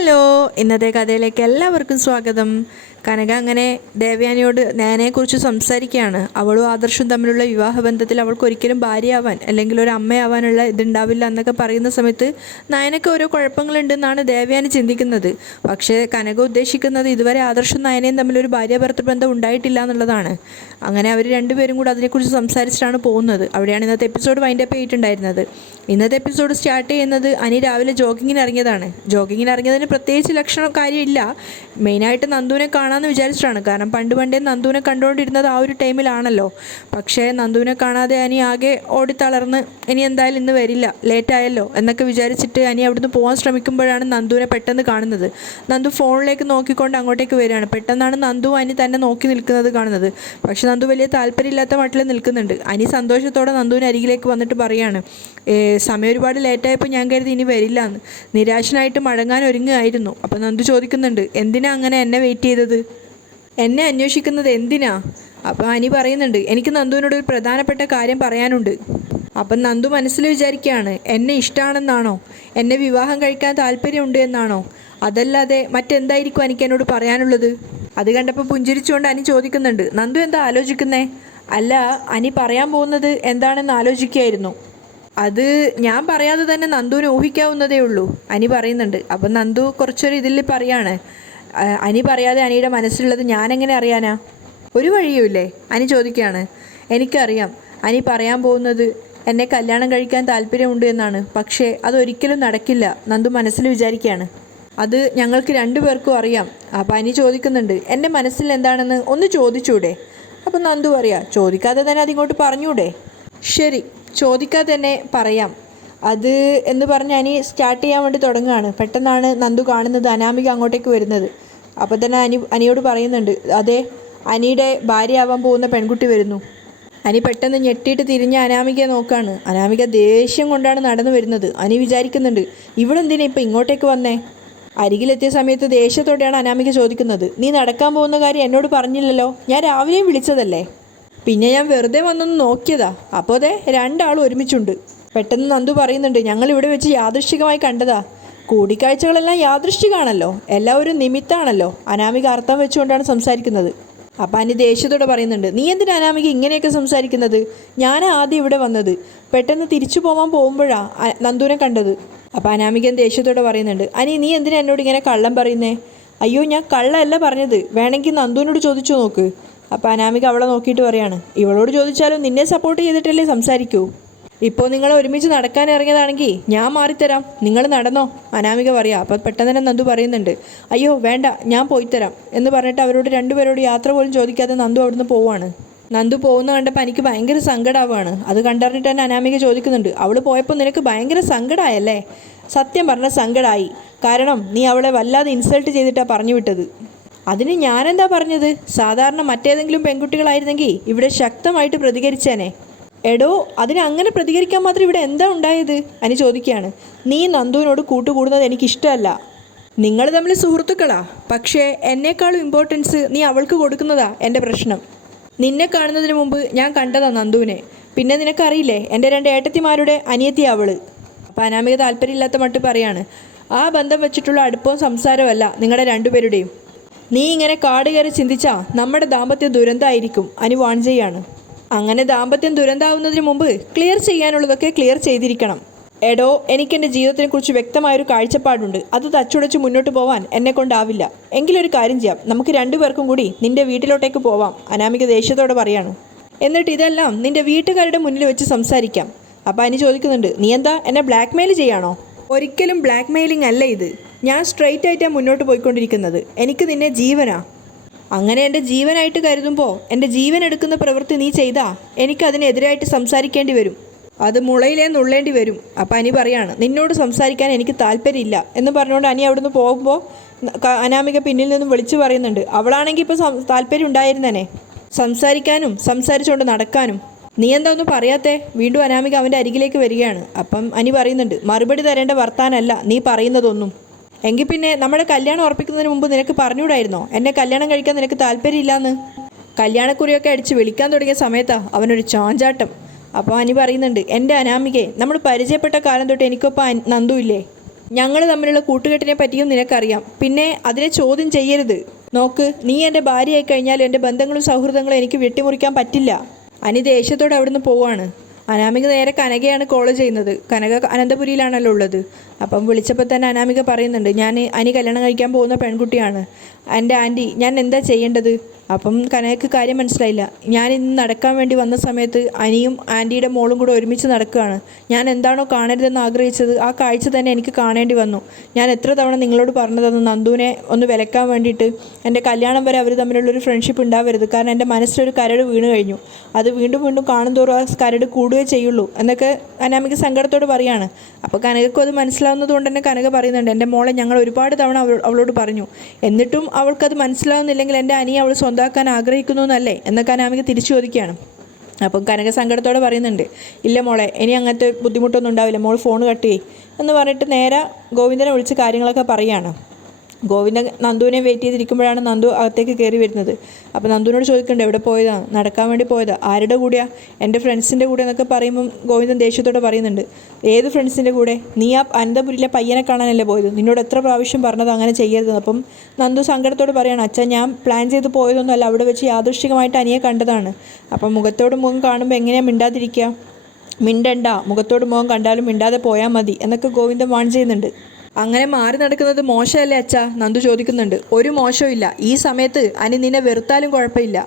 Hello ഇന്നത്തെ കഥയിലേക്ക് എല്ലാവർക്കും സ്വാഗതം. കനക അങ്ങനെ ദേവയാനിയോട് നേനയെക്കുറിച്ച് സംസാരിക്കുകയാണ്. അവളും ആദർശവും തമ്മിലുള്ള വിവാഹബന്ധത്തിൽ അവൾക്ക് ഒരിക്കലും ഭാര്യയാവാൻ അല്ലെങ്കിൽ ഒരു അമ്മയാവാനുള്ള ഇതുണ്ടാവില്ല എന്നൊക്കെ പറയുന്ന സമയത്ത് നയനക്ക് ഓരോ കുഴപ്പങ്ങളുണ്ടെന്നാണ് ദേവയാനി ചിന്തിക്കുന്നത്. പക്ഷേ കനക ഉദ്ദേശിക്കുന്നത് ഇതുവരെ ആദർശവും നയനയും തമ്മിൽ ഒരു ഭാര്യാഭർത്തൃ ബന്ധം ഉണ്ടായിട്ടില്ല എന്നുള്ളതാണ്. അങ്ങനെ അവർ രണ്ടുപേരും കൂടി അതിനെക്കുറിച്ച് സംസാരിച്ചിട്ടാണ് പോകുന്നത്. അവിടെയാണ് ഇന്നത്തെ എപ്പിസോഡ് വൈൻഡപ്പ് ചെയ്തിട്ടുണ്ടായിരുന്നത്. ഇന്നത്തെ എപ്പിസോഡ് സ്റ്റാർട്ട് ചെയ്യുന്നത് അനി രാവിലെ ജോഗിങ്ങിന് ഇറങ്ങിയതാണ്. ജോഗിങ്ങിന് ഇറങ്ങിയതിന് പ്രത്യേകിച്ച് ലക്ഷണം കാര്യമില്ല മെയിനായിട്ട് നന്ദുവിനെ കാണാമെന്ന് വിചാരിച്ചിട്ടാണ്. കാരണം പണ്ട് പണ്ടേ നന്ദുവിനെ കണ്ടുകൊണ്ടിരുന്നത് ആ ഒരു ടൈമിലാണല്ലോ. പക്ഷേ നന്ദുവിനെ കാണാതെ അനി ആകെ ഓടിത്തളർന്ന് ഇനി എന്തായാലും ഇന്ന് വരില്ല ലേറ്റായല്ലോ എന്നൊക്കെ വിചാരിച്ചിട്ട് അനി അവിടുന്ന് പോകാൻ ശ്രമിക്കുമ്പോഴാണ് നന്ദുവിനെ പെട്ടെന്ന് കാണുന്നത്. നന്ദു ഫോണിലേക്ക് നോക്കിക്കൊണ്ട് അങ്ങോട്ടേക്ക് വരികയാണ്. പെട്ടെന്നാണ് നന്ദു അനി തന്നെ നോക്കി നിൽക്കുന്നത് കാണുന്നത്. പക്ഷെ നന്ദു വലിയ താല്പര്യമില്ലാത്ത മട്ടിൽ നിൽക്കുന്നുണ്ട്. അനി സന്തോഷത്തോടെ നന്ദുവിന് അരികിലേക്ക് വന്നിട്ട് പറയാണ് "ഏ, സമയം ഒരുപാട് ലേറ്റായപ്പോൾ ഞാൻ കരുതി ഇനി വരില്ല എന്ന് നിരാശനായിട്ട് മടങ്ങാൻ ഒരുങ്ങുകയായിരുന്നു. അപ്പോൾ നന്ദു ചോദിക്കുന്നുണ്ട് എന്തിനാ അങ്ങനെ എന്നെ വെയിറ്റ് ചെയ്തത്? എന്നെ അന്വേഷിക്കുന്നത് എന്തിനാ? അപ്പം അനി പറയുന്നുണ്ട് എനിക്ക് നന്ദുവിനോട് ഒരു പ്രധാനപ്പെട്ട കാര്യം പറയാനുണ്ട്. അപ്പം നന്ദു മനസ്സിൽ വിചാരിക്കുകയാണ് എന്നെ ഇഷ്ടമാണെന്നാണോ എന്നെ വിവാഹം കഴിക്കാൻ താല്പര്യമുണ്ട് എന്നാണോ? അതല്ലാതെ മറ്റെന്തായിരിക്കും എനിക്ക് എന്നോട് പറയാനുള്ളത്? അത് കണ്ടപ്പോൾ പുഞ്ചിരിച്ചുകൊണ്ട് അനി ചോദിക്കുന്നുണ്ട് നന്ദു എന്താ ആലോചിക്കുന്നേ? അല്ല അനി പറയാൻ പോകുന്നത് എന്താണെന്ന് ആലോചിക്കുകയായിരുന്നു. അത് ഞാൻ പറയാതെ തന്നെ നന്ദുവിന് ഊഹിക്കാവുന്നതേ ഉള്ളൂ അനി പറയുന്നുണ്ട്. അപ്പം നന്ദു കുറച്ചൊരു ഇതിൽ പറയാണ് "ആ, അനി പറയാതെ അനിയുടെ മനസ്സിലുള്ളത് ഞാനെങ്ങനെ അറിയാനാ? ഒരു വഴിയുമില്ലേ അനി ചോദിക്കുകയാണ്. എനിക്കറിയാം. അനി പറയാൻ പോകുന്നത് എന്നെ കല്യാണം കഴിക്കാൻ താല്പര്യമുണ്ട് എന്നാണ്. പക്ഷേ അതൊരിക്കലും നടക്കില്ല. നന്ദു മനസ്സിൽ വിചാരിക്കുകയാണ്. അത് ഞങ്ങൾക്ക് രണ്ടുപേർക്കും അറിയാം. അപ്പം അനി ചോദിക്കുന്നുണ്ട് എന്റെ മനസ്സിൽ എന്താണെന്ന് ഒന്ന് ചോദിച്ചൂടെ? അപ്പം നന്ദു പറയാ ചോദിക്കാതെ തന്നെ അതിങ്ങോട്ട് പറഞ്ഞൂടെ? ശരി ചോദിക്കാതെ തന്നെ പറയാം. അത് എന്ന് പറഞ്ഞ് അനി സ്റ്റാർട്ട് ചെയ്യാൻ വേണ്ടി തുടങ്ങുകയാണ്. പെട്ടെന്നാണ് നന്ദു കാണുന്നത് അനാമിക അങ്ങോട്ടേക്ക് വരുന്നത്. അപ്പോൾ തന്നെ അനി അനിയോട് പറയുന്നുണ്ട് അതെ അനിയുടെ ഭാര്യയാവാൻ പോകുന്ന പെൺകുട്ടി വരുന്നു. അനി പെട്ടെന്ന് ഞെട്ടിയിട്ട് തിരിഞ്ഞ് അനാമികയെ നോക്കുകയാണ് അനാമിക ദേഷ്യം കൊണ്ടാണ് നടന്നു വരുന്നത്. അനി വിചാരിക്കുന്നുണ്ട് ഇവിടെ എന്തിനാ ഇപ്പം ഇങ്ങോട്ടേക്ക് വന്നേ? അരികിലെത്തിയ സമയത്ത് ദേഷ്യത്തോടെയാണ് അനാമിക ചോദിക്കുന്നത് നീ നടക്കാൻ പോകുന്ന കാര്യം എന്നോട് പറഞ്ഞില്ലല്ലോ? ഞാൻ രാവിലെയും വിളിച്ചതല്ലേ? പിന്നെ ഞാൻ വെറുതെ വന്നൊന്ന് നോക്കിയതാ. അപ്പോൾ അതെ രണ്ടാളും ഒരുമിച്ചുണ്ട്. പെട്ടെന്ന് നന്ദു പറയുന്നുണ്ട് ഞങ്ങൾ ഇവിടെ വെച്ച് യാദൃശ്ചികമായി കണ്ടതാ. കൂടിക്കാഴ്ചകളെല്ലാം യാദൃശ്ചികമാണല്ലോ എല്ലാം ഒരു നിമിത്താണല്ലോ. അനാമിക അർത്ഥം വെച്ചുകൊണ്ടാണ് സംസാരിക്കുന്നത്. അപ്പം അനി ദേഷ്യത്തോടെ പറയുന്നുണ്ട് നീ എന്തിനാ അനാമിക ഇങ്ങനെയൊക്കെ സംസാരിക്കുന്നത്? ഞാൻ ആദ്യം ഇവിടെ വന്നത്. പെട്ടെന്ന് തിരിച്ചു പോകാൻ പോകുമ്പോഴാ അ- നന്ദുവിനെ കണ്ടത്. അപ്പം അനാമികൻ ദേഷ്യത്തോടെ പറയുന്നുണ്ട് അനി നീ എന്തിനാ എന്നോട് ഇങ്ങനെ കള്ളം പറയുന്നേ? അയ്യോ ഞാൻ കള്ളല്ല പറഞ്ഞത്. വേണമെങ്കിൽ നന്ദുവിനോട് ചോദിച്ചു നോക്ക്. അപ്പം അനാമിക അവളെ നോക്കിയിട്ട് പറയാണ് ഇവളോട് ചോദിച്ചാലും നിന്നെ സപ്പോർട്ട് ചെയ്തിട്ടല്ലേ സംസാരിക്കൂ. ഇപ്പോൾ നിങ്ങൾ ഒരുമിച്ച് നടക്കാൻ ഇറങ്ങിയതാണെങ്കിൽ ഞാൻ മാറിത്തരാം. നിങ്ങൾ നടന്നോ? അനാമിക പറയാം. അപ്പോൾ പെട്ടെന്ന് തന്നെ നന്ദു പറയുന്നുണ്ട്. അയ്യോ വേണ്ട ഞാൻ പോയി തരാം എന്ന് പറഞ്ഞിട്ട് അവരോട് രണ്ടുപേരോട് യാത്ര പോലും ചോദിക്കാതെ നന്ദു അവിടുന്ന് പോവാണ്. നന്ദു പോകുന്ന കണ്ടപ്പോൾ എനിക്ക് ഭയങ്കര സങ്കടമാവാണ് അത് കണ്ടറിഞ്ഞിട്ട് തന്നെ അനാമിക ചോദിക്കുന്നുണ്ട്. അവൾ പോയപ്പോൾ നിനക്ക് ഭയങ്കര സങ്കടമായല്ലേ സത്യം പറഞ്ഞ സങ്കടമായി കാരണം നീ അവളെ വല്ലാതെ ഇൻസൾട്ട് ചെയ്തിട്ടാണ് പറഞ്ഞു വിട്ടത്. അതിന് ഞാനെന്താ പറഞ്ഞത്? സാധാരണ മറ്റേതെങ്കിലും പെൺകുട്ടികളായിരുന്നെങ്കിൽ ഇവിടെ ശക്തമായിട്ട് പ്രതികരിച്ചേനെ. എടോ അതിന് അങ്ങനെ പ്രതികരിക്കാൻ മാത്രം ഇവിടെ എന്താ ഉണ്ടായത്? അനി ചോദിക്കുകയാണ്. നീ നന്ദുവിനോട് കൂട്ടുകൂടുന്നത് എനിക്കിഷ്ടമല്ല. നിങ്ങൾ തമ്മിൽ സുഹൃത്തുക്കളാ. പക്ഷേ എന്നേക്കാളും ഇമ്പോർട്ടൻസ് നീ അവൾക്ക് കൊടുക്കുന്നതാ എന്റെ പ്രശ്നം. നിന്നെ കാണുന്നതിന് മുമ്പ് ഞാൻ കണ്ടതാ നന്ദുവിനെ. പിന്നെ നിനക്കറിയില്ലേ എന്റെ രണ്ട് ഏട്ടത്തിമാരുടെ അനിയത്തി അവൾ അപ്പം അനാമിക താല്പര്യമില്ലാത്ത മട്ട് പറയാണ് ആ ബന്ധം വെച്ചിട്ടുള്ള അടുപ്പവും സംസാരമല്ല നിങ്ങളുടെ രണ്ടുപേരുടെയും. നീ ഇങ്ങനെ കാട് കയറി ചിന്തിച്ചാ നമ്മുടെ ദാമ്പത്യ ദുരന്തമായിരിക്കും അനു വാൺ ചെയ്യാണ്. അങ്ങനെ ദാമ്പത്യം ദുരന്താവുന്നതിന് മുമ്പ് ക്ലിയർ ചെയ്യാനുള്ളതൊക്കെ ക്ലിയർ ചെയ്തിരിക്കണം. എടോ എനിക്ക് എന്റെ ജീവിതത്തെക്കുറിച്ച് വ്യക്തമായൊരു കാഴ്ചപ്പാടുണ്ട്. അത് തച്ചുടച്ച് മുന്നോട്ട് പോവാൻ എന്നെ കൊണ്ടാവില്ല. എങ്കിലൊരു കാര്യം ചെയ്യാം. നമുക്ക് രണ്ടുപേർക്കും കൂടി നിന്റെ വീട്ടിലോട്ടേക്ക് പോവാം. അനാമിക ദേഷ്യത്തോടെ പറയാണ്. എന്നിട്ട് ഇതെല്ലാം നിന്റെ വീട്ടുകാരുടെ മുന്നിൽ വെച്ച് സംസാരിക്കാം. അപ്പം അനി ചോദിക്കുന്നുണ്ട് നീ എന്താ? എന്നെ ബ്ലാക്ക് മെയിൽ ചെയ്യാണോ? ഒരിക്കലും ബ്ലാക്ക് മെയിലിംഗ് അല്ല ഇത്. ഞാൻ സ്ട്രെയിറ്റ് ആയിട്ടാണ് മുന്നോട്ട് പോയിക്കൊണ്ടിരിക്കുന്നത്. എനിക്ക് നിന്നെ ജീവനാ. അങ്ങനെ എന്റെ ജീവനായിട്ട് കരുതുമ്പോൾ എന്റെ ജീവൻ എടുക്കുന്ന പ്രവൃത്തി നീ ചെയ്താ എനിക്ക് അതിനെതിരായിട്ട് സംസാരിക്കേണ്ടി വരും. അത് മുളയിലേ നുള്ളേണ്ടി വരും. അപ്പം അനി പറയാണ് നിന്നോട് സംസാരിക്കാൻ എനിക്ക് താല്പര്യമില്ല. എന്ന് പറഞ്ഞുകൊണ്ട് അനി അവിടുന്ന് പോകുമ്പോൾ അനാമിക പിന്നിൽ നിന്നും വിളിച്ചു പറയുന്നുണ്ട് അവളാണെങ്കിൽ ഇപ്പോൾ താല്പര്യം ഉണ്ടായിരുന്നേനെ. സംസാരിക്കാനും സംസാരിച്ചുകൊണ്ട് നടക്കാനും. നീ എന്താ ഒന്നും പറയാത്തേ? വീണ്ടും അനാമിക അവന്റെ അരികിലേക്ക് വരികയാണ്. അപ്പം അനി പറയുന്നുണ്ട് മറുപടി തരേണ്ട വർത്താനല്ല നീ പറയുന്നതൊന്നും. എങ്കിൽ പിന്നെ നമ്മുടെ കല്യാണം ഉറപ്പിക്കുന്നതിന് മുമ്പ് നിനക്ക് പറഞ്ഞുകൂടായിരുന്നോ? എന്നെ കല്യാണം കഴിക്കാൻ നിനക്ക് താല്പര്യമില്ലാന്ന്? കല്യാണക്കുറിയൊക്കെ അടിച്ച് വിളിക്കാൻ തുടങ്ങിയ സമയത്താ അവനൊരു ചാഞ്ചാട്ടം. അപ്പോൾ അനി പറയുന്നുണ്ട് എന്റെ അനാമികയെ നമ്മൾ പരിചയപ്പെട്ട കാലം തൊട്ട് എനിക്കൊപ്പം നന്ദു ഇല്ലേ? ഞങ്ങൾ തമ്മിലുള്ള കൂട്ടുകെട്ടിനെ പറ്റിയും നിനക്കറിയാം. പിന്നെ അതിനെ ചോദ്യം ചെയ്യരുത്. നോക്ക് നീ എന്റെ ഭാര്യയായി കഴിഞ്ഞാൽ എന്റെ ബന്ധങ്ങളും സൗഹൃദങ്ങളും എനിക്ക് വെട്ടിമുറിക്കാൻ പറ്റില്ല. അനി ദേഷ്യത്തോടെ അവിടുന്ന് പോവാണ്. അനാമിക നേരെ കനകയാണ് കോൾ ചെയ്യുന്നത്. കനക അനന്തപുരിയിലാണല്ലോ ഉള്ളത്. അപ്പം വിളിച്ചപ്പോൾ തന്നെ അനാമിക പറയുന്നുണ്ട് ഞാൻ അനി കല്യാണം കഴിക്കാൻ പോകുന്ന പെൺകുട്ടിയാണ്. എന്റെ ആന്റി ഞാൻ എന്താ ചെയ്യേണ്ടത്? അപ്പം കനകയ്ക്ക് കാര്യം മനസ്സിലായില്ല. ഞാൻ ഇന്ന് നടക്കാൻ വേണ്ടി വന്ന സമയത്ത് അനിയും ആന്റിയുടെ മോളും കൂടെ ഒരുമിച്ച് നടക്കുകയാണ്. ഞാൻ എന്താണോ കാണരുതെന്ന് ആഗ്രഹിച്ചത് ആ കാഴ്ച തന്നെ എനിക്ക് കാണേണ്ടി വന്നു. ഞാൻ എത്ര തവണ നിങ്ങളോട് പറഞ്ഞതെന്ന് നന്ദുവിനെ ഒന്ന് വിലക്കാൻ വേണ്ടിയിട്ട് എന്റെ കല്യാണം വരെ അവർ തമ്മിലുള്ളൊരു ഫ്രണ്ട്ഷിപ്പ് ഉണ്ടാവരുത്. കാരണം എന്റെ മനസ്സിലൊരു കരട് വീണ് കഴിഞ്ഞു. അത് വീണ്ടും വീണ്ടും കാണുന്തോറും ആ കരട് കൂടുകയേ ചെയ്യുള്ളൂ എന്നൊക്കെ അനാമിക സങ്കടത്തോട് പറയാണ്. അപ്പോൾ കനകക്കും അത് മനസ്സിലാവുന്നത് കൊണ്ട് തന്നെ കനക പറയുന്നുണ്ട് എന്റെ മോളെ ഞങ്ങൾ ഒരുപാട് തവണ അവളോട് പറഞ്ഞു. എന്നിട്ടും അവൾക്കത് മനസ്സിലാവുന്നില്ലെങ്കിൽ എന്റെ അനിയെ അവൾ സ്വന്തമാക്കാൻ ആഗ്രഹിക്കുന്നു എന്നല്ലേ? എന്നൊക്കെ അനാമിക തിരിച്ചു ചോദിക്കുകയാണ്. അപ്പം കനക സങ്കടത്തോടെ പറയുന്നുണ്ട് ഇല്ല മോളെ ഇനി അങ്ങനത്തെ ബുദ്ധിമുട്ടൊന്നും ഉണ്ടാവില്ല മോൾ ഫോൺ കട്ട് ചെയ്യ്. എന്ന് പറഞ്ഞിട്ട് നേരെ ഗോവിന്ദനെ വിളിച്ച് കാര്യങ്ങളൊക്കെ പറയുകയാണ് ഗോവിന്ദൻ നന്ദുവിനെ വെയിറ്റ് ചെയ്തിരിക്കുമ്പോഴാണ് നന്ദു അകത്തേക്ക് കയറി വരുന്നത്. അപ്പോൾ നന്ദുവിനോട് ചോദിക്കണ്ടേ എവിടെ പോയതാണ് നടക്കാൻ വേണ്ടി പോയതാ? ആരുടെ കൂടെയാ? എന്റെ ഫ്രണ്ട്സിന്റെ കൂടെ എന്നൊക്കെ പറയുമ്പം ഗോവിന്ദൻ ദേഷ്യത്തോടെ പറയുന്നുണ്ട്. ഏത് ഫ്രണ്ട്സിന്റെ കൂടെ? നീ ആ അനന്തപുരിയിലെ പയ്യനെ കാണാനല്ലേ പോയത്? നിന്നോട് എത്ര പ്രാവശ്യം പറഞ്ഞത് അങ്ങനെ ചെയ്യരുത് അപ്പം നന്ദു സങ്കടത്തോട് പറയാണ് അച്ഛൻ ഞാൻ പ്ലാൻ ചെയ്ത് പോയതൊന്നുമല്ല അവിടെ വെച്ച് യാദൃശ്ചികമായിട്ട് അനിയെ കണ്ടതാണ്. അപ്പം മുഖത്തോട് മുഖം കാണുമ്പോൾ എങ്ങനെയാണ് മിണ്ടാതിരിക്കുക മിണ്ടണ്ട മുഖത്തോട് മുഖം കണ്ടാലും മിണ്ടാതെ പോയാൽ മതി എന്നൊക്കെ ഗോവിന്ദൻ വാൺ ചെയ്യുന്നുണ്ട്. അങ്ങനെ മാറി നടക്കുന്നത് മോശമല്ലേ അച്ഛാ? നന്ദു ചോദിക്കുന്നുണ്ട്. ഒരു മോശമില്ല ഈ സമയത്ത് അനി നിന്നെ വെറുത്താലും കുഴപ്പമില്ല.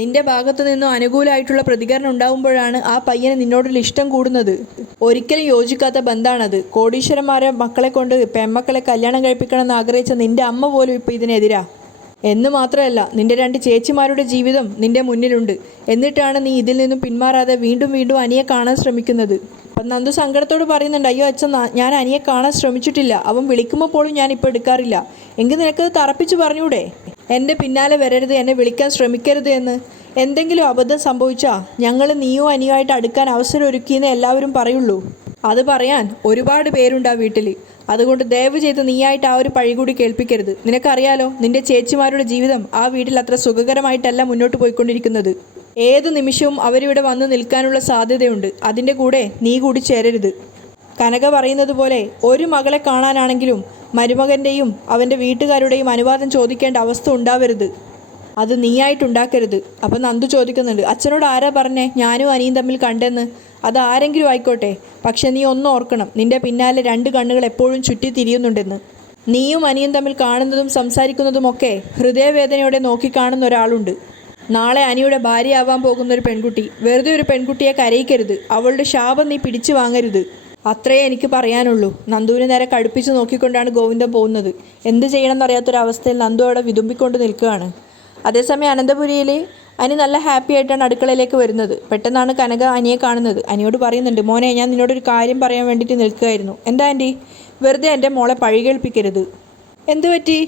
നിന്റെ ഭാഗത്തു നിന്നും അനുകൂലമായിട്ടുള്ള പ്രതികരണം ഉണ്ടാകുമ്പോഴാണ് ആ പയ്യന് നിന്നോടുള്ള ഇഷ്ടം കൂടുന്നത്. ഒരിക്കലും യോജിക്കാത്ത ബന്ധാണത്. കോടീശ്വരന്മാരെ മക്കളെ കൊണ്ട് പെമ്മക്കളെ കല്യാണം കഴിപ്പിക്കണം എന്ന് ആഗ്രഹിച്ച നിന്റെ അമ്മ പോലും ഇപ്പോൾ ഇതിനെതിരാ? എന്ന് മാത്രമല്ല നിന്റെ രണ്ട് ചേച്ചിമാരുടെ ജീവിതം നിന്റെ മുന്നിലുണ്ട്. എന്നിട്ടാണ് നീ ഇതിൽ നിന്നും പിന്മാറാതെ വീണ്ടും വീണ്ടും അനിയെ കാണാൻ ശ്രമിക്കുന്നത്. അപ്പം നന്ദു സങ്കടത്തോട് പറയുന്നുണ്ട് അയ്യോ അച്ഛൻ ഞാൻ അനിയെ കാണാൻ ശ്രമിച്ചിട്ടില്ല. അവൻ വിളിക്കുമ്പോൾ പോലും ഞാൻ ഇപ്പോൾ എടുക്കാറില്ല. എങ്കിൽ നിനക്കത് തറപ്പിച്ച് പറഞ്ഞൂടെ? എന്റെ പിന്നാലെ വരരുത് എന്നെ വിളിക്കാൻ ശ്രമിക്കരുത് എന്ന്. എന്തെങ്കിലും അബദ്ധം സംഭവിച്ചാൽ ഞങ്ങൾ നീയോ അനിയോ ആയിട്ട് അടുക്കാൻ അവസരം ഒരുക്കിയെന്ന് എല്ലാവരും പറയുള്ളൂ. അത് പറയാൻ ഒരുപാട് പേരുണ്ട് ആ വീട്ടിൽ അതുകൊണ്ട് ദയവ് ചെയ്ത് നീയായിട്ട് ആ ഒരു പഴി കൂടി കേൾപ്പിക്കരുത്. നിനക്കറിയാലോ നിന്റെ ചേച്ചിമാരുടെ ജീവിതം ആ വീട്ടിൽ അത്ര സുഖകരമായിട്ടല്ല മുന്നോട്ട് പോയിക്കൊണ്ടിരിക്കുന്നത്. ഏത് നിമിഷവും അവരിവിടെ വന്ന് നിൽക്കാനുള്ള സാധ്യതയുണ്ട്. അതിന്റെ കൂടെ നീ കൂടി ചേരരുത്. കനക പറയുന്നത് പോലെ ഒരു മകളെ കാണാനാണെങ്കിലും മരുമകന്റെയും അവന്റെ വീട്ടുകാരുടെയും അനുവാദം ചോദിക്കേണ്ട അവസ്ഥ ഉണ്ടാവരുത്. അത് നീയായിട്ടുണ്ടാക്കരുത് അപ്പം നന്ദു ചോദിക്കുന്നുണ്ട് അച്ഛനോട് ആരാ പറഞ്ഞേ? ഞാനും അനിയും തമ്മിൽ കണ്ടെന്ന്. അത് ആരെങ്കിലും ആയിക്കോട്ടെ. പക്ഷെ നീ ഒന്ന് ഓർക്കണം നിന്റെ പിന്നാലെ രണ്ട് കണ്ണുകൾ എപ്പോഴും ചുറ്റി തിരിയുന്നുണ്ടെന്ന്. നീയും അനിയും തമ്മിൽ കാണുന്നതും സംസാരിക്കുന്നതുമൊക്കെ ഹൃദയവേദനയോടെ നോക്കിക്കാണുന്ന ഒരാളുണ്ട്. നാളെ അനിയുടെ ഭാര്യയാവാൻ പോകുന്ന ഒരു പെൺകുട്ടി. വെറുതെ ഒരു പെൺകുട്ടിയെ കരയിക്കരുത്. അവളുടെ ശാപം നീ പിടിച്ചു വാങ്ങരുത്. അത്രയേ എനിക്ക് പറയാനുള്ളൂ. നന്ദുവിനെ നേരെ കടുപ്പിച്ച് നോക്കിക്കൊണ്ടാണ് ഗോവിന്ദൻ പോകുന്നത്. എന്ത് ചെയ്യണമെന്നറിയാത്തൊരവസ്ഥയിൽ നന്ദു അവിടെ വിതുമ്പിക്കൊണ്ട് നിൽക്കുകയാണ്. അതേസമയം അനന്തപുരിയിൽ അനി നല്ല ഹാപ്പി ആയിട്ടാണ് അടുക്കളയിലേക്ക് വരുന്നത്. പെട്ടെന്നാണ് കനക അനിയെ കാണുന്നത്. അനിയോട് പറയുന്നുണ്ട് മോനെ ഞാൻ നിന്നോടൊരു കാര്യം പറയാൻ വേണ്ടിയിട്ട് നിൽക്കുകയായിരുന്നു. എന്താ ആന്റി വെറുതെ എന്റെ മോളെ പഴി കേൾപ്പിക്കരുത്. എന്തു പറ്റി?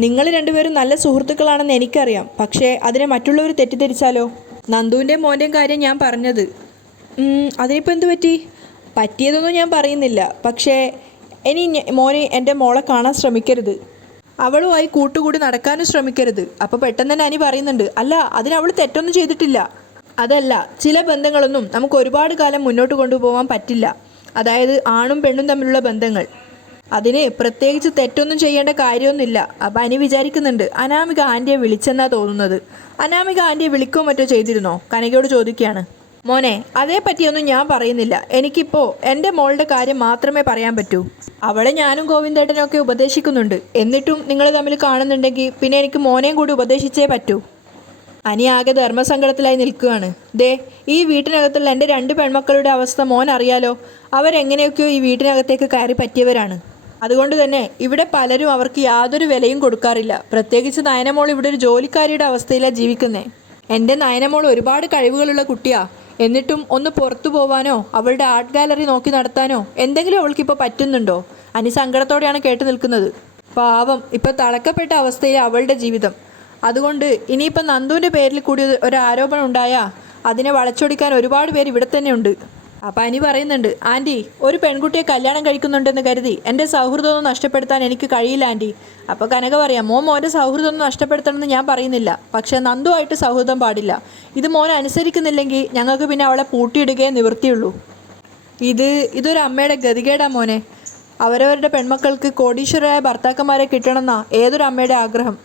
നിങ്ങൾ രണ്ടുപേരും നല്ല സുഹൃത്തുക്കളാണെന്ന് എനിക്കറിയാം. പക്ഷേ അതിനെ മറ്റുള്ളവർ തെറ്റിദ്ധരിച്ചാലോ? നന്ദുവിന്റെയും മോന്റെയും കാര്യം ഞാൻ പറഞ്ഞത്. അതിനിപ്പോൾ എന്ത് പറ്റി? പറ്റിയതൊന്നും ഞാൻ പറയുന്നില്ല. പക്ഷേ ഇനി മോനെ എന്റെ മോളെ കാണാൻ ശ്രമിക്കരുത്. അവളുമായി കൂട്ടുകൂടി നടക്കാനും ശ്രമിക്കരുത്. അപ്പോൾ പെട്ടെന്ന് തന്നെ അനി പറയുന്നുണ്ട് അല്ല അതിന് അവൾ തെറ്റൊന്നും ചെയ്തിട്ടില്ല. അതല്ല ചില ബന്ധങ്ങളൊന്നും നമുക്ക് ഒരുപാട് കാലം മുന്നോട്ട് കൊണ്ടുപോകാൻ പറ്റില്ല. അതായത് ആണും പെണ്ണും തമ്മിലുള്ള ബന്ധങ്ങൾ. അതിന് പ്രത്യേകിച്ച് തെറ്റൊന്നും ചെയ്യേണ്ട കാര്യമൊന്നുമില്ല. അപ്പം അനി വിചാരിക്കുന്നുണ്ട് അനാമിക ആന്റിയെ വിളിച്ചെന്നാ തോന്നുന്നത്. അനാമിക ആന്റിയെ വിളിക്കോ മറ്റോ ചെയ്തിരുന്നോ? കനകയോട് ചോദിക്കുകയാണ്. മോനെ അതേപ്പറ്റിയൊന്നും ഞാൻ പറയുന്നില്ല. എനിക്കിപ്പോൾ എന്റെ മോളുടെ കാര്യം മാത്രമേ പറയാൻ പറ്റൂ. അവളെ ഞാനും ഗോവിന്ദേട്ടനൊക്കെ ഉപദേശിക്കുന്നുണ്ട്. എന്നിട്ടും നിങ്ങൾ തമ്മിൽ കാണുന്നുണ്ടെങ്കിൽ പിന്നെ എനിക്ക് മോനെയും കൂടി ഉപദേശിച്ചേ പറ്റൂ. അനി ആകെ ധർമ്മസങ്കടത്തിലായി നിൽക്കുകയാണ്. ദേ ഈ വീട്ടിനകത്തുള്ള എന്റെ രണ്ട് പെൺമക്കളുടെ അവസ്ഥ മോൻ അറിയാലോ. അവരെങ്ങനെയൊക്കെയോ ഈ വീട്ടിനകത്തേക്ക് കയറി പറ്റിയവരാണ്. അതുകൊണ്ട് തന്നെ ഇവിടെ പലരും അവർക്ക് യാതൊരു വിലയും കൊടുക്കാറില്ല. പ്രത്യേകിച്ച് നയനമോൾ ഇവിടെ ഒരു ജോലിക്കാരിയുടെ അവസ്ഥയിലാണ് ജീവിക്കുന്നത് എന്റെ നയനമോൾ ഒരുപാട് കഴിവുകളുള്ള കുട്ടിയാ. എന്നിട്ടും ഒന്ന് പുറത്തു പോവാനോ അവളുടെ ആർട്ട് ഗാലറി നോക്കി നടത്താനോ എന്തെങ്കിലും അവൾക്കിപ്പോൾ പറ്റുന്നുണ്ടോ? അനി സങ്കടത്തോടെയാണ് കേട്ടു നിൽക്കുന്നത്. പാവം ഇപ്പോൾ തളക്കപ്പെട്ട അവസ്ഥയിൽ അവളുടെ ജീവിതം. അതുകൊണ്ട് ഇനിയിപ്പോൾ നന്ദുവിന്റെ പേരിൽ കൂടി ഒരു ആരോപണം ഉണ്ടായാൽ അതിനെ വളച്ചൊടിക്കാൻ ഒരുപാട് പേര് ഇവിടെ തന്നെ ഉണ്ട്. അപ്പം അനി പറയുന്നുണ്ട് ആന്റി ഒരു പെൺകുട്ടിയെ കല്യാണം കഴിക്കുന്നുണ്ടെന്ന് കരുതി എന്റെ സൗഹൃദമൊന്നും നഷ്ടപ്പെടുത്താൻ എനിക്ക് കഴിയില്ല ആന്റി അപ്പോൾ കനക പറയാം മോൻ മോന്റെ സൗഹൃദമൊന്നും നഷ്ടപ്പെടുത്തണമെന്ന് ഞാൻ പറയുന്നില്ല. പക്ഷേ നന്ദുവായിട്ട് സൗഹൃദം പാടില്ല. ഇത് മോൻ അനുസരിക്കുന്നില്ലെങ്കിൽ ഞങ്ങൾക്ക് പിന്നെ അവളെ പൂട്ടിയിടുകയേ നിവൃത്തിയുള്ളൂ. ഇത് ഇതൊരു അമ്മയുടെ ഗതികേടാ മോനെ. അവരവരുടെ പെൺമക്കൾക്ക് കോടീശ്വരായ ഭർത്താക്കന്മാരെ കിട്ടണമെന്നാ ഏതൊരു അമ്മയുടെ ആഗ്രഹം.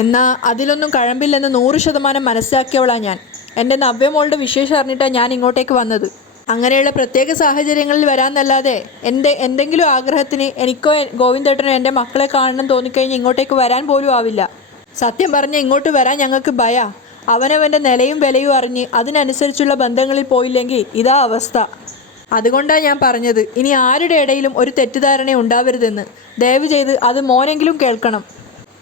എന്നാൽ അതിലൊന്നും കഴമ്പില്ലെന്ന് നൂറ് ശതമാനം മനസ്സിലാക്കിയവളാണ് ഞാൻ. എന്റെ നവ്യമോളുടെ വിശേഷം അറിഞ്ഞിട്ടാണ് ഞാൻ ഇങ്ങോട്ടേക്ക് വന്നത്. അങ്ങനെയുള്ള പ്രത്യേക സാഹചര്യങ്ങളിൽ വരാമെന്നല്ലാതെ എന്റെ എന്തെങ്കിലും ആഗ്രഹത്തിന് എനിക്കോ ഗോവിന്ദേട്ടനോ എന്റെ മക്കളെ കാണണം തോന്നിക്കഴിഞ്ഞ് ഇങ്ങോട്ടേക്ക് വരാൻ പോലും ആവില്ല. സത്യം പറഞ്ഞ് ഇങ്ങോട്ട് വരാൻ ഞങ്ങൾക്ക് ഭയ. അവനവന്റെ നിലയും വിലയും അറിഞ്ഞ് അതിനനുസരിച്ചുള്ള ബന്ധങ്ങളിൽ പോയില്ലെങ്കിൽ ഇതാ അവസ്ഥ. അതുകൊണ്ടാണ് ഞാൻ പറഞ്ഞത് ഇനി ആരുടെ ഇടയിലും ഒരു തെറ്റിദ്ധാരണ ഉണ്ടാവരുതെന്ന്. ദയവ് ചെയ്ത് അത് മോനെങ്കിലും കേൾക്കണം.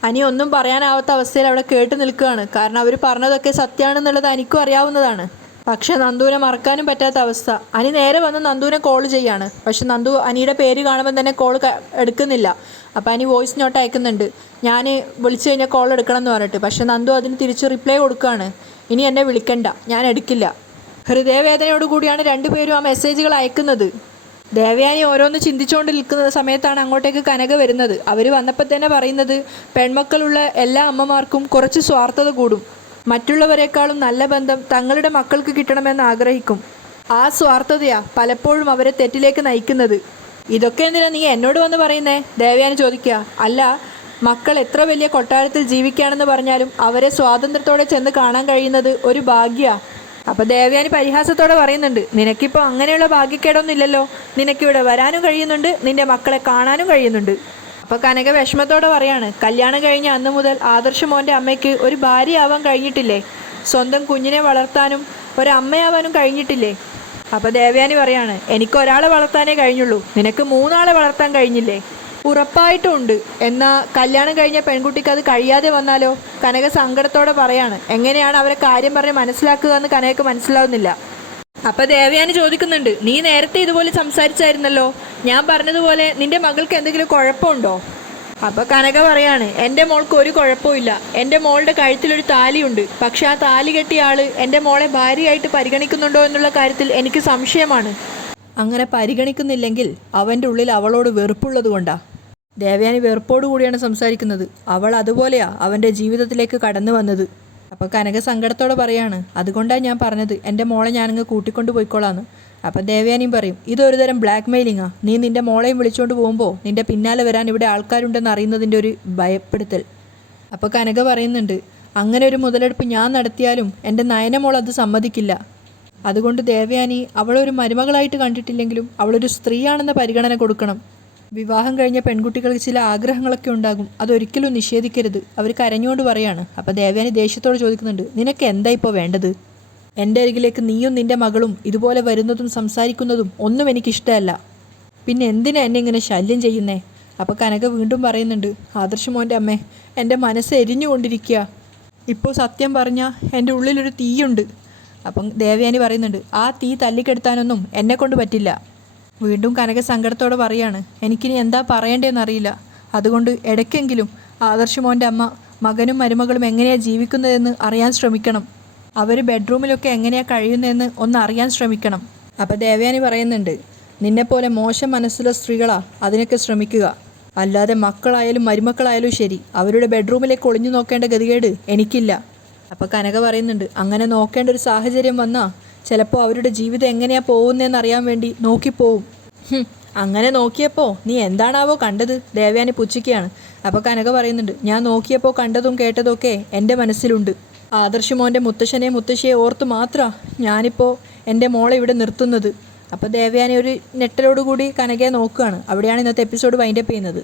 അനി ഒന്നും പറയാനാവാത്ത അവസ്ഥയിൽ അവിടെ കേട്ട് നിൽക്കുകയാണ് കാരണം അവർ പറഞ്ഞതൊക്കെ സത്യമാണെന്നുള്ളത് എനിക്കും അറിയാവുന്നതാണ്. പക്ഷെ നന്ദുവിനെ മറക്കാനും പറ്റാത്ത അവസ്ഥ. അനി നേരെ വന്ന് നന്ദുവിനെ കോൾ ചെയ്യാണ്. പക്ഷെ നന്ദു അനിയുടെ പേര് കാണുമ്പോൾ തന്നെ കോൾ എടുക്കുന്നില്ല. അപ്പോൾ അനി വോയിസ് നോട്ട് അയക്കുന്നുണ്ട്. ഞാൻ വിളിച്ചു കഴിഞ്ഞാൽ കോൾ എടുക്കണം എന്ന് പറഞ്ഞിട്ട്. പക്ഷെ നന്ദു അതിന് തിരിച്ച് റിപ്ലൈ കൊടുക്കുകയാണ്. ഇനി എന്നെ വിളിക്കണ്ട. ഞാൻ എടുക്കില്ല. ഹൃദയവേദനയോട് കൂടിയാണ് രണ്ടുപേരും ആ മെസ്സേജുകൾ അയക്കുന്നത്. ദേവയാനി ഓരോന്ന് ചിന്തിച്ചുകൊണ്ട് നിൽക്കുന്ന സമയത്താണ് അങ്ങോട്ടേക്ക് കനക വരുന്നത്. അവർ വന്നപ്പോൾ തന്നെ പറയുന്നത് പെൺമക്കളുള്ള എല്ലാ അമ്മമാർക്കും കുറച്ച് സ്വാർത്ഥത കൂടും. മറ്റുള്ളവരെക്കാളും നല്ല ബന്ധം തങ്ങളുടെ മക്കൾക്ക് കിട്ടണമെന്ന് ആഗ്രഹിക്കും. ആ സ്വാർത്ഥതയാ പലപ്പോഴും അവരെ തെറ്റിലേക്ക് നയിക്കുന്നത്. ഇതൊക്കെ എന്തിനാ നീ എന്നോട് വന്ന് പറയുന്നേ? ദേവയാനി ചോദിക്കുക. അല്ല മക്കൾ എത്ര വലിയ കൊട്ടാരത്തിൽ ജീവിക്കുകയാണെന്ന് പറഞ്ഞാലും അവരെ സ്വാതന്ത്ര്യത്തോടെ ചെന്ന് കാണാൻ കഴിയുന്നത് ഒരു ഭാഗ്യ. അപ്പൊ ദേവയാനി പരിഹാസത്തോടെ പറയുന്നുണ്ട് നിനക്കിപ്പോ അങ്ങനെയുള്ള ഭാഗ്യക്കേടൊന്നും ഇല്ലല്ലോ. നിനക്കിവിടെ വരാനും കഴിയുന്നുണ്ട് നിന്റെ മക്കളെ കാണാനും കഴിയുന്നുണ്ട്. അപ്പൊ കനക വിഷമത്തോടെ പറയാണ് കല്യാണം കഴിഞ്ഞ അന്ന് മുതൽ ആദർശ മോന്റെ അമ്മയ്ക്ക് ഒരു ഭാര്യയാവാൻ കഴിഞ്ഞിട്ടില്ലേ? സ്വന്തം കുഞ്ഞിനെ വളർത്താനും ഒരമ്മയാവാനും കഴിഞ്ഞിട്ടില്ലേ? അപ്പൊ ദേവയാനി പറയാണ് എനിക്ക് ഒരാളെ വളർത്താനേ കഴിഞ്ഞുള്ളൂ. നിനക്ക് മൂന്നാളെ വളർത്താൻ കഴിഞ്ഞില്ലേ? ഉറപ്പായിട്ടും ഉണ്ട് എന്നാ കല്യാണം കഴിഞ്ഞ പെൺകുട്ടിക്ക് അത് കഴിയാതെ വന്നാലോ? കനക സങ്കടത്തോടെ പറയാണ് എങ്ങനെയാണ് അവരെ കാര്യം പറഞ്ഞ് മനസ്സിലാക്കുക എന്ന് കനകക്ക് മനസ്സിലാവുന്നില്ല. അപ്പൊ ദേവയാനി ചോദിക്കുന്നുണ്ട് നീ നേരത്തെ ഇതുപോലെ സംസാരിച്ചായിരുന്നല്ലോ? ഞാൻ പറഞ്ഞതുപോലെ നിന്റെ മകൾക്ക് എന്തെങ്കിലും കുഴപ്പമുണ്ടോ? അപ്പൊ കനക പറയാണ് എന്റെ മോൾക്ക് ഒരു കുഴപ്പമില്ല എന്റെ മോളുടെ കഴുത്തിലൊരു താലിയുണ്ട്. പക്ഷെ ആ താലി കെട്ടിയ ആൾ എന്റെ മോളെ ഭാര്യയായിട്ട് പരിഗണിക്കുന്നുണ്ടോ എന്നുള്ള കാര്യത്തിൽ എനിക്ക് സംശയമാണ്. അങ്ങനെ പരിഗണിക്കുന്നില്ലെങ്കിൽ അവന്റെ ഉള്ളിൽ അവളോട് വെറുപ്പുള്ളത് കൊണ്ടാ. ദേവയാനി വെറുപ്പോടു കൂടിയാണ് സംസാരിക്കുന്നത്. അവൾ അതുപോലെയാ അവന്റെ ജീവിതത്തിലേക്ക് കടന്നു വന്നത്. അപ്പോൾ കനക സങ്കടത്തോടെ പറയാണ് അതുകൊണ്ടാണ് ഞാൻ പറഞ്ഞത് എന്റെ മോളെ ഞാനങ്ങ് കൂട്ടിക്കൊണ്ട് പോയിക്കോളാന്ന്. അപ്പം ദേവയാനിയും പറയും ഇതൊരു തരം ബ്ലാക്ക് മെയിലിങ്ങാ നീ നിന്റെ മോളെയും വിളിച്ചുകൊണ്ട് പോകുമ്പോൾ നിന്റെ പിന്നാലെ വരാൻ ഇവിടെ ആൾക്കാരുണ്ടെന്ന് അറിയുന്നതിന്റെ ഒരു ഭയപ്പെടുത്തൽ. അപ്പോൾ കനക പറയുന്നുണ്ട് അങ്ങനെ ഒരു മുതലെടുപ്പ് ഞാൻ നടത്തിയാലും എന്റെ നയനമോൾ അത് സമ്മതിക്കില്ല. അതുകൊണ്ട് ദേവയാനി അവളൊരു മരുമകളായിട്ട് കണ്ടിട്ടില്ലെങ്കിലും അവളൊരു സ്ത്രീയാണെന്ന പരിഗണന കൊടുക്കണം. വിവാഹം കഴിഞ്ഞ പെൺകുട്ടികൾക്ക് ചില ആഗ്രഹങ്ങളൊക്കെ ഉണ്ടാകും. അതൊരിക്കലും നിഷേധിക്കരുത്. അവർ കരഞ്ഞുകൊണ്ട് പറയാണ്. അപ്പോൾ ദേവയാനി ദേഷ്യത്തോട് ചോദിക്കുന്നുണ്ട് നിനക്ക് എന്താ ഇപ്പോൾ വേണ്ടത്? എന്റെ അരികിലേക്ക് നീയും നിന്റെ മകളും ഇതുപോലെ വരുന്നതും സംസാരിക്കുന്നതും ഒന്നും എനിക്കിഷ്ടമല്ല. പിന്നെ എന്തിനാ എന്നെ ഇങ്ങനെ ശല്യം ചെയ്യുന്നേ? അപ്പോൾ കനക വീണ്ടും പറയുന്നുണ്ട് ആദർശ് മോന്റെ അമ്മേ എന്റെ മനസ്സ് എരിഞ്ഞുകൊണ്ടിരിക്കുക ഇപ്പോൾ സത്യം പറഞ്ഞാൽ എന്റെ ഉള്ളിലൊരു തീയുണ്ട്. അപ്പം ദേവയാനി പറയുന്നുണ്ട് ആ തീ തല്ലിക്കെടുത്താനൊന്നും എന്നെ കൊണ്ട് പറ്റില്ല. വീണ്ടും കനക സങ്കടത്തോടെ പറയാണ് എനിക്കിനി എന്താ പറയേണ്ടതെന്ന് അറിയില്ല. അതുകൊണ്ട് ഇടയ്ക്കെങ്കിലും ആദർശ് മോന്റെ അമ്മ മകനും മരുമകളും എങ്ങനെയാണ് ജീവിക്കുന്നതെന്ന് അറിയാൻ ശ്രമിക്കണം. അവർ ബെഡ്റൂമിലൊക്കെ എങ്ങനെയാണ് കഴിയുന്നതെന്ന് ഒന്ന് അറിയാൻ ശ്രമിക്കണം. അപ്പോൾ ദേവയാനി പറയുന്നുണ്ട് നിന്നെപ്പോലെ മോശം മനസ്സുള്ള സ്ത്രീകളാ അതിനൊക്കെ ശ്രമിക്കുക. അല്ലാതെ മക്കളായാലും മരുമക്കളായാലും ശരി അവരുടെ ബെഡ്റൂമിലേക്ക് ഒളിഞ്ഞു നോക്കേണ്ട ഗതികേട് എനിക്കില്ല. അപ്പോൾ കനക പറയുന്നുണ്ട് അങ്ങനെ നോക്കേണ്ട ഒരു സാഹചര്യം വന്നാൽ ചിലപ്പോൾ അവരുടെ ജീവിതം എങ്ങനെയാണ് പോകുന്നതെന്ന് അറിയാൻ വേണ്ടി നോക്കിപ്പോവും അങ്ങനെ നോക്കിയപ്പോൾ നീ എന്താണാവോ കണ്ടത്? ദേവയാനി പുച്ഛിക്കുകയാണ്. അപ്പോൾ കനക പറയുന്നുണ്ട് ഞാൻ നോക്കിയപ്പോൾ കണ്ടതും കേട്ടതും ഒക്കെ എന്റെ മനസ്സിലുണ്ട്. ആദർശ് മോന്റെ മുത്തശ്ശനെ മുത്തശ്ശിയെ ഓർത്ത് മാത്രമാണ് ഞാനിപ്പോൾ എന്റെ മോളെ ഇവിടെ നിർത്തുന്നത്. അപ്പോൾ ദേവയാനി ഒരു നെട്ടലോടുകൂടി കനകയെ നോക്കുകയാണ്. അവിടെയാണ് ഇന്നത്തെ എപ്പിസോഡ് വൈൻഡപ്പ് ചെയ്യുന്നത്.